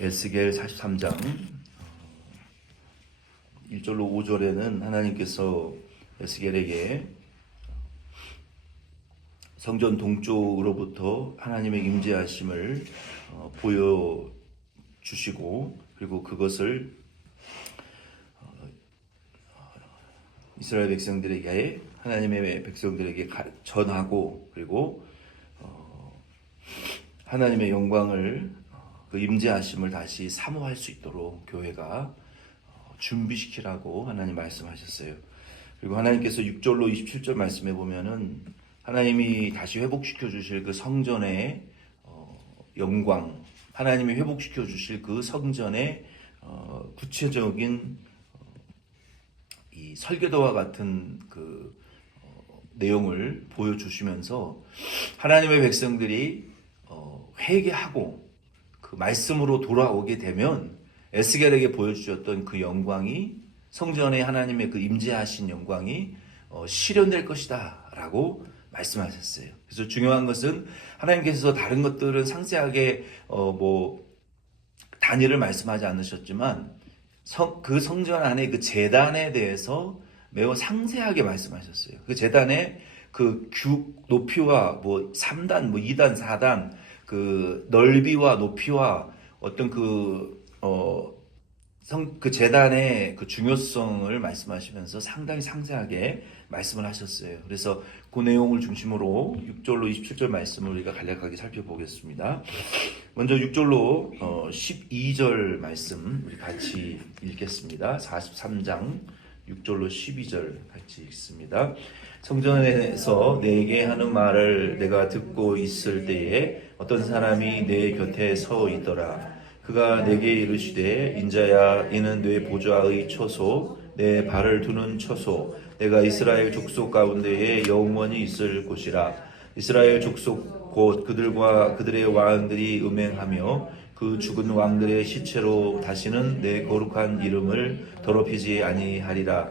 에스겔 43장 1절로 5절에는 하나님께서 에스겔에게 성전 동쪽으로부터 하나님의 임재하심을 어, 보여 주시고 그리고 그것을 어, 이스라엘 백성들에게 하나님의 백성들에게 가- 전하고 그리고 어, 하나님의 영광을 어, 그 임재하심을 다시 사모할 수 있도록 교회가 어, 준비시키라고 하나님 말씀하셨어요. 그리고 하나님께서 6절로 27절 말씀해 보면은 하나님이 다시 회복시켜 주실 그 성전의 어, 영광, 하나님이 회복시켜 주실 그 성전의 어, 구체적인 어, 이 설계도와 같은 그 어, 내용을 보여주시면서 하나님의 백성들이 어, 회개하고 그 말씀으로 돌아오게 되면 에스겔에게 보여주셨던 그 영광이 성전에 하나님의 그 임재하신 영광이 어, 실현될 것이다라고 말씀하셨어요. 그래서 중요한 것은 하나님께서 다른 것들은 상세하게 어, 뭐 단위를 말씀하지 않으셨지만 성, 그 성전 안에 그 재단에 대해서 매우 상세하게 말씀하셨어요. 그 재단의 그 규, 높이와 뭐 3단, 뭐 2단, 4단, 그 넓이와 높이와 어떤 그, 어, 성, 그 재단의 그 중요성을 말씀하시면서 상당히 상세하게 말씀을 하셨어요. 그래서 그 내용을 중심으로 6절로 27절 말씀을 우리가 간략하게 살펴보겠습니다. 먼저 6절로 어, 12절 말씀 우리 같이 읽겠습니다. 43장 6절로 12절 같이 읽습니다. 성전에서 내게 하는 말을 내가 듣고 있을 때에 어떤 사람이 내 곁에 서 있더라. 그가 내게 이르시되 인자야 이는 내 보좌의 처소 내 발을 두는 처소 내가 이스라엘 족속 가운데에 영원히 있을 곳이라 이스라엘 족속 곧 그들과 그들의 왕들이 음행하며 그 죽은 왕들의 시체로 다시는 내 거룩한 이름을 더럽히지 아니하리라.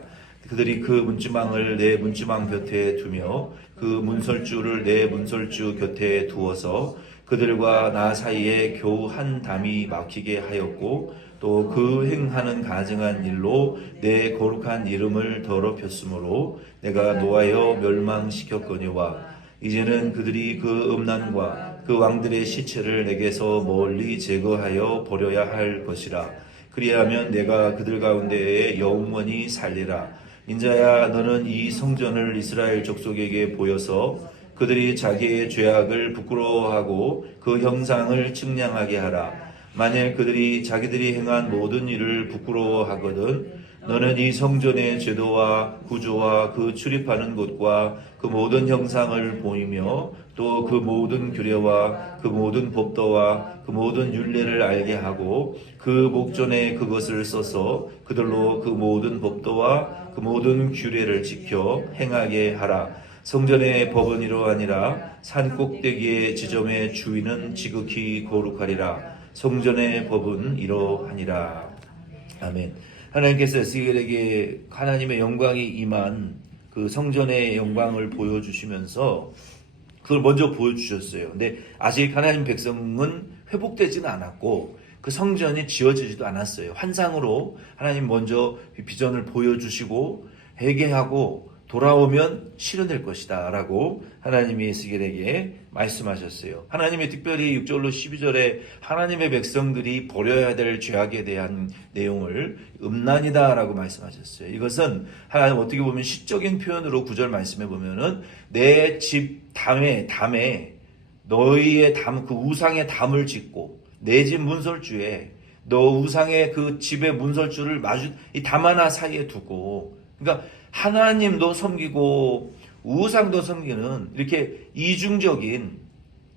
그들이 그 문지망을 내 문지망 곁에 두며 그 문설주를 내 문설주 곁에 두어서 그들과 나 사이에 겨우 한 담이 막히게 하였고 또 그 행하는 가증한 일로 내 거룩한 이름을 더럽혔으므로 내가 노하여 멸망시켰거니와 이제는 그들이 그 음란과 그 왕들의 시체를 내게서 멀리 제거하여 버려야 할 것이라 그리하면 내가 그들 가운데에 영원히 살리라 인자야 너는 이 성전을 이스라엘 족속에게 보여서 그들이 자기의 죄악을 부끄러워하고 그 형상을 측량하게 하라. 만일 그들이 자기들이 행한 모든 일을 부끄러워하거든 너는 이 성전의 제도와 구조와 그 출입하는 곳과 그 모든 형상을 보이며 또 그 모든 규례와 그 모든 법도와 그 모든 율례를 알게 하고 그 목전에 그것을 써서 그들로 그 모든 법도와 그 모든 규례를 지켜 행하게 하라. 성전의 법은 이러하니라 산 꼭대기의 지점의 주인은 지극히 거룩하리라. 성전의 법은 이러하니라. 아멘 하나님께서 에스겔에게 하나님의 영광이 임한 그 성전의 영광을 보여주시면서 그걸 먼저 보여주셨어요. 근데 아직 하나님 백성은 회복되지는 않았고 그 성전이 지어지지도 않았어요. 환상으로 하나님 먼저 비전을 보여주시고 회개하고 돌아오면 실현될 것이다 라고 하나님이 에스겔에게 말씀하셨어요. 하나님이 특별히 6절로 12절에 하나님의 백성들이 버려야 될 죄악에 대한 내용을 음란이다 라고 말씀하셨어요. 이것은 하나님 어떻게 보면 시적인 표현으로 9절 말씀해 보면은 내 집 담에 담에 너희의 담 그 우상의 담을 짓고 내 집 문설주에 너 우상의 그 집의 문설주를 마주 이 담 하나 사이에 두고 그러니까 하나님도 섬기고 우상도 섬기는 이렇게 이중적인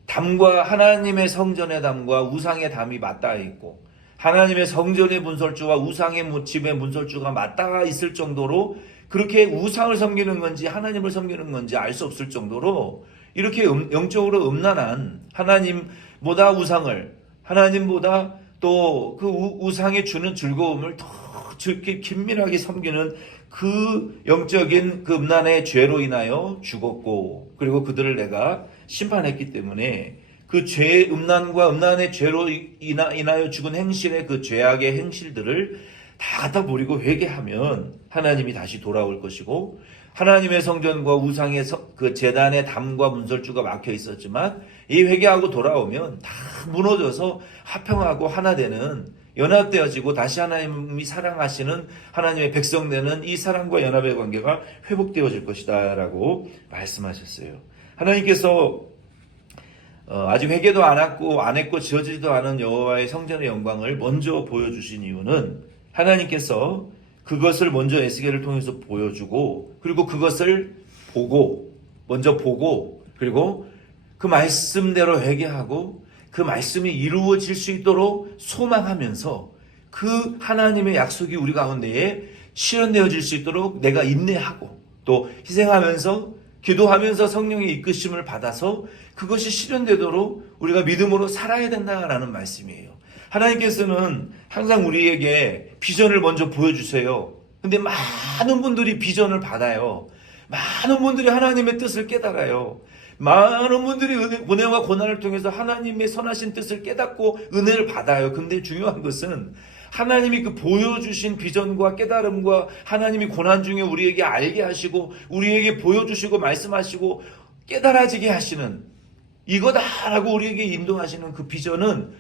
담과 하나님의 성전의 담과 우상의 담이 맞닿아 있고 하나님의 성전의 문설주와 우상의 문- 집의 문설주가 맞닿아 있을 정도로 그렇게 우상을 섬기는 건지 하나님을 섬기는 건지 알 수 없을 정도로 이렇게 음- 영적으로 음란한 하나님보다 우상을 하나님보다 또 그 우상이 주는 즐거움을 더 이렇게 긴밀하게 섬기는 그 영적인 그 음란의 죄로 인하여 죽었고 그리고 그들을 내가 심판했기 때문에 그 죄, 음란과 음란의 죄로 인하, 인하여 죽은 행실의 그 죄악의 행실들을 다 갖다 버리고 회개하면 하나님이 다시 돌아올 것이고 하나님의 성전과 우상의 성- 그 재단의 담과 문설주가 막혀 있었지만 이 회개하고 돌아오면 다 무너져서 화평하고 하나 되는 연합되어지고 다시 하나님이 사랑하시는 하나님의 백성 되는 이 사랑과 연합의 관계가 회복되어질 것이다 라고 말씀하셨어요. 하나님께서 어, 아직 회개도 안 했고 안 했고 지어지지도 않은 여호와의 성전의 영광을 먼저 보여주신 이유는 하나님께서 그것을 먼저 에스겔을 통해서 보여주고 그리고 그것을 보고 먼저 보고 그리고 그 말씀대로 회개하고 그 말씀이 이루어질 수 있도록 소망하면서 그 하나님의 약속이 우리 가운데에 실현되어질 수 있도록 내가 인내하고 또 희생하면서 기도하면서 성령의 이끄심을 받아서 그것이 실현되도록 우리가 믿음으로 살아야 된다라는 말씀이에요. 하나님께서는 항상 우리에게 비전을 먼저 보여주세요. 근데 많은 분들이 비전을 받아요. 많은 분들이 하나님의 뜻을 깨달아요. 많은 분들이 은혜, 은혜 와 고난을 통해서 하나님의 선하신 뜻을 깨닫고 은혜를 받아요. 근데 중요한 것은 하나님이 그 보여주신 비전과 깨달음과 하나님이 고난 중에 우리에게 알게 하시고 우리에게 보여주시고 말씀하시고 깨달아지게 하시는 이거다라고 우리에게 인도하시는 그 비전은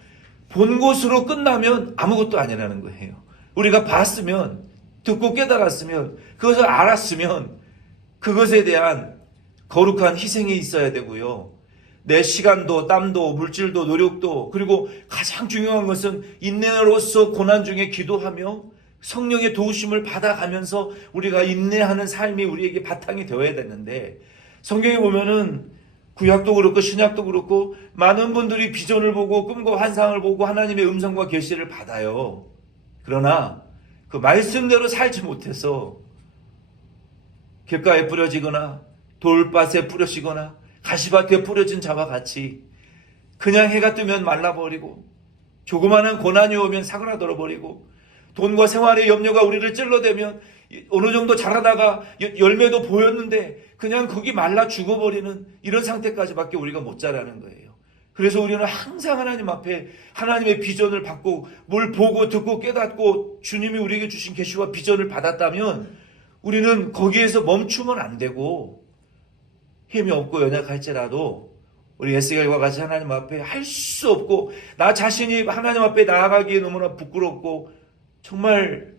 본 곳으로 끝나면 아무것도 아니라는 거예요. 우리가 봤으면 듣고 깨달았으면 그것을 알았으면 그것에 대한 거룩한 희생이 있어야 되고요. 내 시간도 땀도 물질도 노력도 그리고 가장 중요한 것은 인내로서 고난 중에 기도하며 성령의 도우심을 받아가면서 우리가 인내하는 삶이 우리에게 바탕이 되어야 되는데 성경에 보면은 구약도 그렇고 신약도 그렇고 많은 분들이 비전을 보고 꿈과 환상을 보고 하나님의 음성과 계시를 받아요. 그러나 그 말씀대로 살지 못해서 길가에 뿌려지거나 돌밭에 뿌려지거나 가시밭에 뿌려진 자와 같이 그냥 해가 뜨면 말라버리고 조그마한 고난이 오면 사그라들어 버리고 돈과 생활의 염려가 우리를 찔러대면 어느 정도 자라다가 열매도 보였는데 그냥 거기 말라 죽어버리는 이런 상태까지밖에 우리가 못 자라는 거예요. 그래서 우리는 항상 하나님 앞에 하나님의 비전을 받고 뭘 보고 듣고 깨닫고 주님이 우리에게 주신 계시와 비전을 받았다면 우리는 거기에서 멈추면 안 되고 힘이 없고 연약할지라도 우리 에스겔과 같이 하나님 앞에 할 수 없고 나 자신이 하나님 앞에 나아가기에 너무나 부끄럽고 정말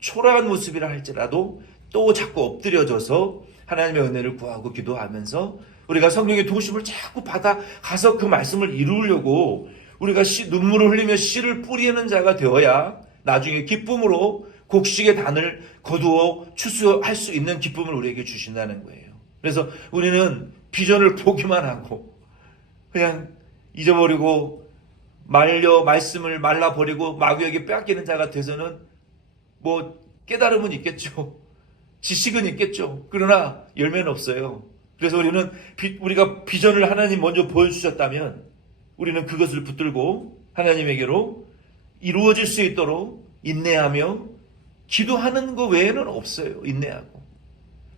초라한 모습이라 할지라도 또 자꾸 엎드려져서 하나님의 은혜를 구하고 기도하면서 우리가 성령의 도우심을 자꾸 받아 가서 그 말씀을 이루려고 우리가 씨, 눈물을 흘리며 씨를 뿌리는 자가 되어야 나중에 기쁨으로 곡식의 단을 거두어 추수할 수 있는 기쁨을 우리에게 주신다는 거예요. 그래서 우리는 비전을 보기만 하고 그냥 잊어버리고 말려 말씀을 말라버리고 마귀에게 빼앗기는 자가 돼서는 뭐 깨달음은 있겠죠. 지식은 있겠죠. 그러나 열매는 없어요. 그래서 우리는 비, 우리가 비전을 하나님 먼저 보여주셨다면 우리는 그것을 붙들고 하나님에게로 이루어질 수 있도록 인내하며 기도하는 것 외에는 없어요. 인내하고.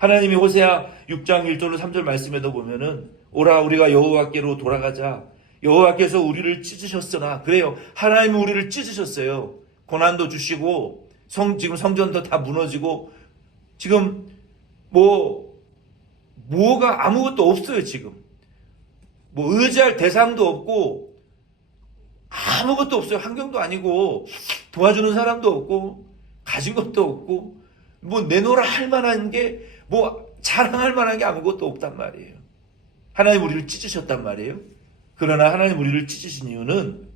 하나님이 호세아 6장 1절로 3절 말씀에도 보면은 오라 우리가 여호와께로 돌아가자. 여호와께서 우리를 찢으셨으나 그래요. 하나님이 우리를 찢으셨어요. 고난도 주시고 성 지금 성전도 다 무너지고 지금 뭐 뭐가 아무것도 없어요, 지금. 뭐 의지할 대상도 없고 아무것도 없어요. 환경도 아니고 도와주는 사람도 없고 가진 것도 없고 뭐 내놓으라 할 만한 게 뭐 자랑할 만한 게 아무것도 없단 말이에요. 하나님 우리를 찢으셨단 말이에요. 그러나 하나님 우리를 찢으신 이유는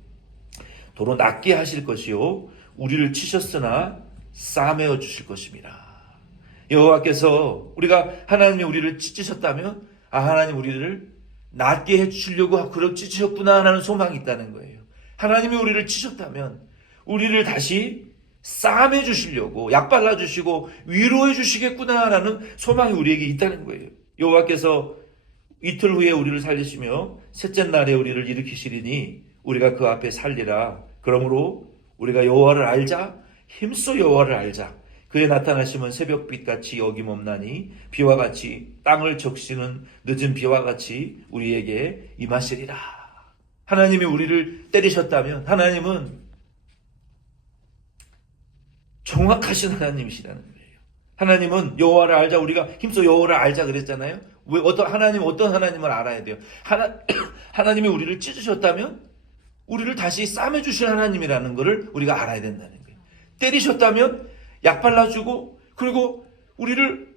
도로 낫게 하실 것이요 우리를 치셨으나 싸매어 주실 것입니다. 여호와께서 우리가 하나님이 우리를 찢으셨다면 아 하나님 우리를 낫게 해 주시려고 그렇게 찢으셨구나 하는 소망이 있다는 거예요. 하나님이 우리를 치셨다면 우리를 다시 싸매 주시려고 약 발라 주시고 위로해 주시겠구나라는 소망이 우리에게 있다는 거예요. 여호와께서 이틀 후에 우리를 살리시며 셋째 날에 우리를 일으키시리니 우리가 그 앞에 살리라. 그러므로 우리가 여호와를 알자 힘써 여호와를 알자. 그의 나타나심은 새벽빛 같이 여김없나니 비와 같이 땅을 적시는 늦은 비와 같이 우리에게 임하시리라. 하나님이 우리를 때리셨다면 하나님은 정확하신 하나님이시라는 거예요. 하나님은 여호와를 알자 우리가 힘써 여호와를 알자 그랬잖아요. 왜 어떤 하나님 어떤 하나님을 알아야 돼요? 하나 하나님이 우리를 찢으셨다면 우리를 다시 싸매 주실 하나님이라는 것을 우리가 알아야 된다는 거예요. 때리셨다면 약 발라 주고 그리고 우리를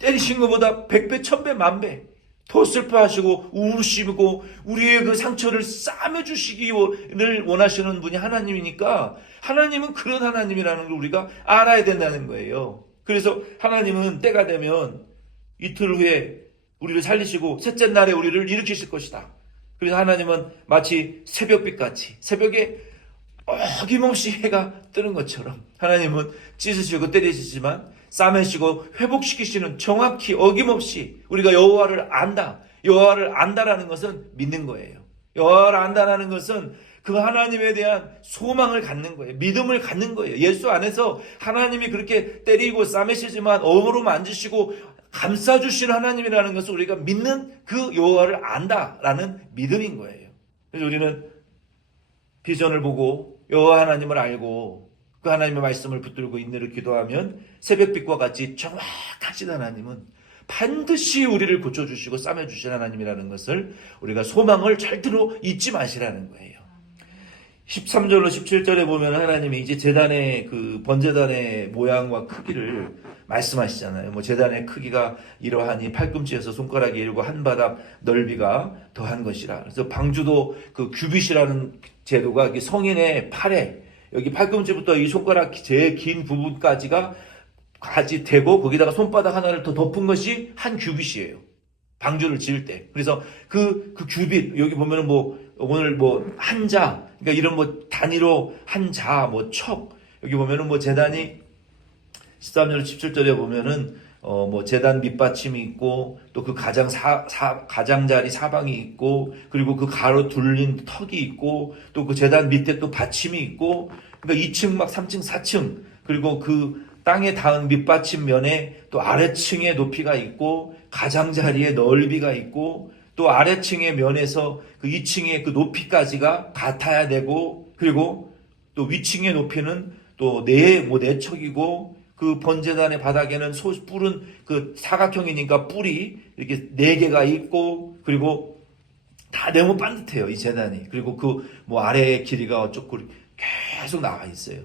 때리신 것보다 백배 천배 만배 더 슬퍼하시고 우울시고 우리의 그 상처를 싸매 주시기를 원하시는 분이 하나님이니까 하나님은 그런 하나님이라는 걸 우리가 알아야 된다는 거예요. 그래서 하나님은 때가 되면 이틀 후에 우리를 살리시고 셋째 날에 우리를 일으키실 것이다. 그래서 하나님은 마치 새벽빛 같이 새벽에 어김없이 해가 뜨는 것처럼 하나님은 찢으시고 때리시지만 싸매시고 회복시키시는 정확히 어김없이 우리가 여호와를 안다. 여호와를 안다라는 것은 믿는 거예요. 여호와를 안다라는 것은 그 하나님에 대한 소망을 갖는 거예요. 믿음을 갖는 거예요. 예수 안에서 하나님이 그렇게 때리고 싸매시지만 어으로 만지시고 감싸주시는 하나님이라는 것을 우리가 믿는 그 여호와를 안다라는 믿음인 거예요. 그래서 우리는 비전을 보고 여호와 하나님을 알고 그 하나님의 말씀을 붙들고 인내를 기도하면 새벽빛과 같이 정확하신 하나님은 반드시 우리를 고쳐주시고 싸매주신 하나님이라는 것을 우리가 소망을 절대로 잊지 마시라는 거예요. 13절로 17절에 보면 하나님이 이제 재단의 그 번제단의 모양과 크기를 말씀하시잖아요. 뭐 재단의 크기가 이러하니 팔꿈치에서 손가락이 일고 한 바닥 넓이가 더한 것이라. 그래서 방주도 그 규빗이라는 제도가 성인의 팔에 여기 팔꿈치부터 이 손가락 제일 긴 부분까지가 가지 되고 거기다가 손바닥 하나를 더 덮은 것이 한 규빗이에요. 방주를 지을 때. 그래서 그, 그 규빗, 여기 보면은 뭐, 오늘 뭐, 한 자, 그러니까 이런 뭐, 단위로 한 자, 뭐, 척, 여기 보면은 뭐, 재단이 13절, 17절에 보면은, 어, 뭐, 재단 밑받침이 있고, 또 그 가장 사, 사, 가장자리 사방이 있고, 그리고 그 가로 둘린 턱이 있고, 또 그 재단 밑에 또 받침이 있고, 그러니까 2층 막 3층, 4층, 그리고 그 땅에 닿은 밑받침 면에 또 아래층의 높이가 있고, 가장자리의 넓이가 있고, 또 아래층의 면에서 그 2층의 그 높이까지가 같아야 되고, 그리고 또 위층의 높이는 또 네, 뭐, 네 척이고, 그 번제단의 바닥에는 소, 뿔은 그 사각형이니까 뿔이 이렇게 네 개가 있고, 그리고 다 너무 반듯해요, 이 재단이. 그리고 그 뭐 아래의 길이가 어쩌고 계속 나와 있어요.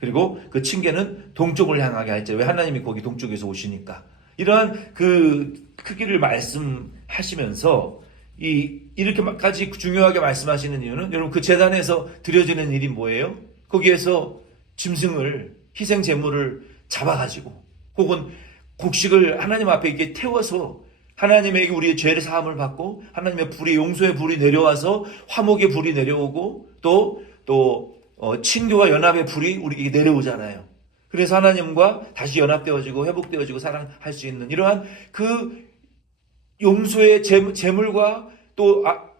그리고 그 층계는 동쪽을 향하게 했죠. 왜 하나님이 거기 동쪽에서 오시니까. 이러한 그 크기를 말씀하시면서 이 이렇게까지 중요하게 말씀하시는 이유는 여러분 그 재단에서 드려지는 일이 뭐예요? 거기에서 짐승을 희생 제물을 잡아가지고 혹은 곡식을 하나님 앞에 이렇게 태워서 하나님에게 우리의 죄를 사함을 받고 하나님의 불이 용서의 불이 내려와서 화목의 불이 내려오고 또또 어, 친교와 연합의 불이 우리에게 내려오잖아요. 그래서 하나님과 다시 연합되어지고 회복되어지고 사랑할 수 있는 이러한 그 용서의 재- 재물과 또 아,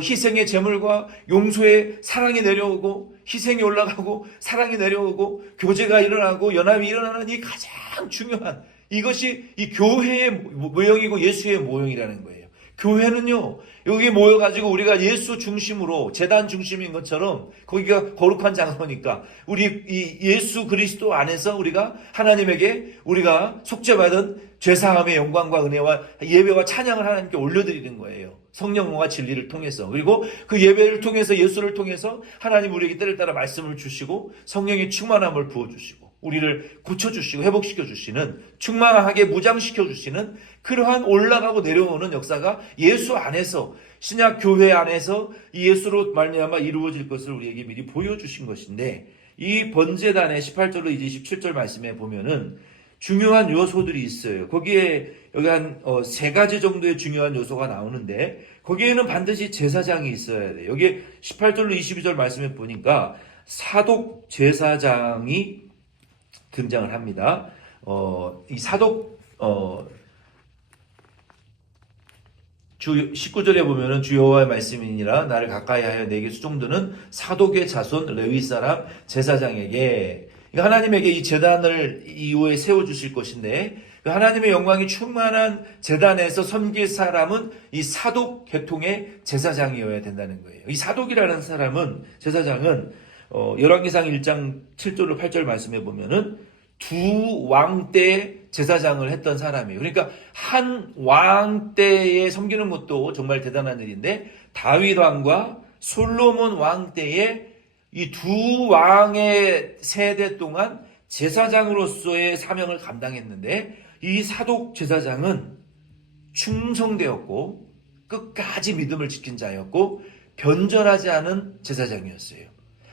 희생의 재물과 용서의 사랑이 내려오고 희생이 올라가고 사랑이 내려오고 교제가 일어나고 연합이 일어나는 이 가장 중요한 이것이 이 교회의 모형이고 예수의 모형이라는 거예요. 교회는요, 여기 모여가지고 우리가 예수 중심으로, 재단 중심인 것처럼, 거기가 거룩한 장소니까, 우리 이 예수 그리스도 안에서 우리가 하나님에게 우리가 속죄받은 죄사함의 영광과 은혜와 예배와 찬양을 하나님께 올려드리는 거예요. 성령과 진리를 통해서. 그리고 그 예배를 통해서 예수를 통해서 하나님 우리에게 때를 따라 말씀을 주시고 성령의 충만함을 부어주시고 우리를 고쳐주시고 회복시켜주시는 충만하게 무장시켜주시는 그러한 올라가고 내려오는 역사가 예수 안에서 신약 교회 안에서 이 예수로 말미암아 이루어질 것을 우리에게 미리 보여주신 것인데 이 번제단의 18절로 이제 17절 말씀에 보면은 중요한 요소들이 있어요. 거기에 여기 한 세 가지 정도의 중요한 요소가 나오는데 거기에는 반드시 제사장이 있어야 돼요. 여기 18절로 22절 말씀에 보니까 사독 제사장이 등장을 합니다. 어, 이 사독 어, 주 19절에 보면은 주 여호와의 말씀이니라 나를 가까이 하여 내게 수종드는 사독의 자손 레위 사람 제사장에게 하나님에게 이 제단을 이후에 세워 주실 것인데 그 하나님의 영광이 충만한 재단에서 섬길 사람은 이 사독 계통의 제사장이어야 된다는 거예요. 이 사독이라는 사람은 제사장은 어, 열왕기상 1장 7절로 8절 말씀해 보면은 두 왕 때 제사장을 했던 사람이에요. 그러니까 한 왕 때에 섬기는 것도 정말 대단한 일인데 다윗 왕과 솔로몬 왕 때에 이 두 왕의 세대 동안 제사장으로서의 사명을 감당했는데 이 사독 제사장은 충성되었고 끝까지 믿음을 지킨 자였고 변절하지 않은 제사장이었어요.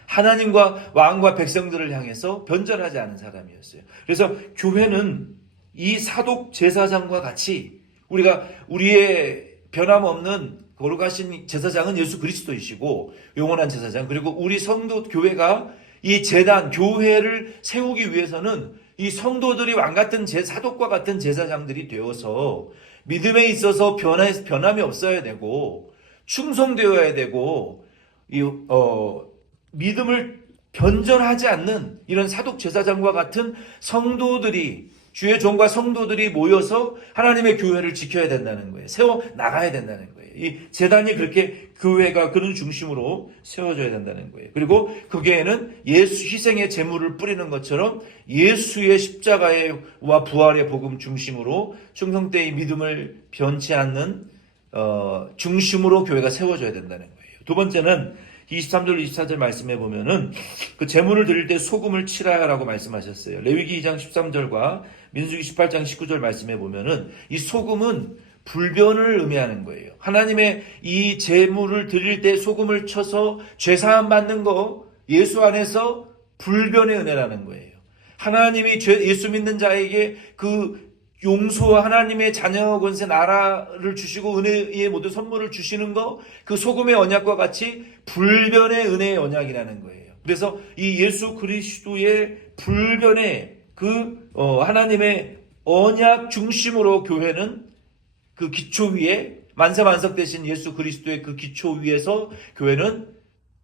하나님과 왕과 백성들을 향해서 변절하지 않은 사람이었어요. 그래서 교회는 이 사독 제사장과 같이 우리가 우리의 변함없는 거룩하신 제사장은 예수 그리스도이시고 영원한 제사장 그리고 우리 성도 교회가 이 재단 교회를 세우기 위해서는 이 성도들이 왕 같은 제 사독과 같은 제사장들이 되어서 믿음에 있어서 변화, 변함이 없어야 되고 충성되어야 되고 이, 어, 믿음을 변절하지 않는 이런 사독 제사장과 같은 성도들이 주의 종과 성도들이 모여서 하나님의 교회를 지켜야 된다는 거예요. 세워 나가야 된다는 거예요. 이 재단이 그렇게 교회가 그런 중심으로 세워져야 된다는 거예요. 그리고 그 교회는 예수 희생의 제물을 뿌리는 것처럼 예수의 십자가와 부활의 복음 중심으로 충성때의 믿음을 변치 않는 어, 중심으로 교회가 세워져야 된다는 거예요. 두 번째는 23절 24절 말씀해 보면은 그 제물을 드릴 때 소금을 치라라고 말씀하셨어요. 레위기 2장 13절과 민수기 18장 19절 말씀해 보면은 이 소금은 불변을 의미하는 거예요. 하나님의 이 제물을 드릴 때 소금을 쳐서 죄사함 받는 거 예수 안에서 불변의 은혜라는 거예요. 하나님이 죄, 예수 믿는 자에게 그 용서와 하나님의 자녀 권세 나라를 주시고 은혜의 모든 선물을 주시는 거 그 소금의 언약과 같이 불변의 은혜의 언약이라는 거예요. 그래서 이 예수 그리스도의 불변의 그 어, 하나님의 언약 중심으로 교회는 그 기초 위에 만세 만석 되신 예수 그리스도의 그 기초 위에서 교회는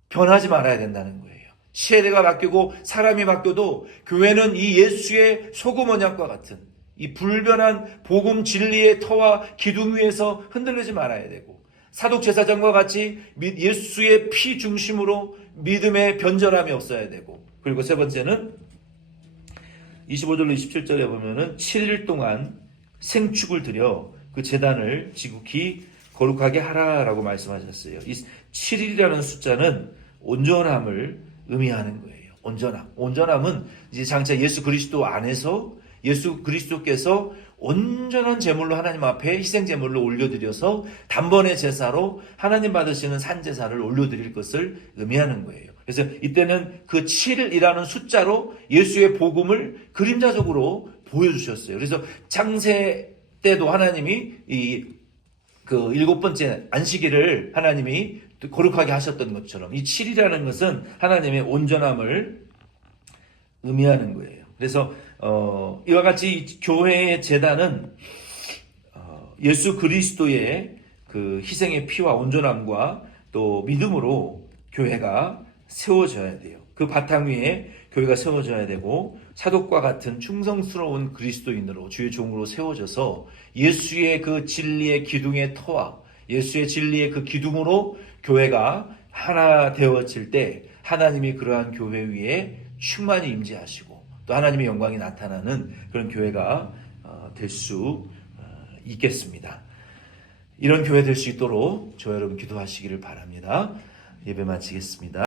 변하지 말아야 된다는 거예요. 시대가 바뀌고 사람이 바뀌어도 교회는 이 예수의 소금 언약과 같은 이 불변한 복음 진리의 터와 기둥 위에서 흔들리지 말아야 되고 사독 제사장과 같이 예수의 피 중심으로 믿음의 변절함이 없어야 되고 그리고 세 번째는 25절로 27절에 보면은 7일 동안 생축을 드려 그 재단을 지극히 거룩하게 하라라고 말씀하셨어요. 이 7일이라는 숫자는 온전함을 의미하는 거예요. 온전함. 온전함은 이제 장차 예수 그리스도 안에서 예수 그리스도께서 온전한 제물로 하나님 앞에 희생 제물로 올려드려서 단번의 제사로 하나님 받으시는 산 제사를 올려드릴 것을 의미하는 거예요. 그래서 이때는 그 7이라는 숫자로 예수의 복음을 그림자적으로 보여주셨어요. 그래서 창세 때도 하나님이 이 그 일곱 번째 안식일을 하나님이 거룩하게 하셨던 것처럼 이 7이라는 것은 하나님의 온전함을 의미하는 거예요. 그래서 어, 이와 같이 교회의 재단은 어, 예수 그리스도의 그 희생의 피와 온전함과 또 믿음으로 교회가 세워져야 돼요. 그 바탕 위에 교회가 세워져야 되고 사독과 같은 충성스러운 그리스도인으로 주의 종으로 세워져서 예수의 그 진리의 기둥의 터와 예수의 진리의 그 기둥으로 교회가 하나 되어질 때 하나님이 그러한 교회 위에 충만히 임재하시고 또 하나님의 영광이 나타나는 그런 교회가 어, 될수 어, 있겠습니다. 이런 교회 될 수 있도록 저 여러분 기도하시기를 바랍니다. 예배 마치겠습니다.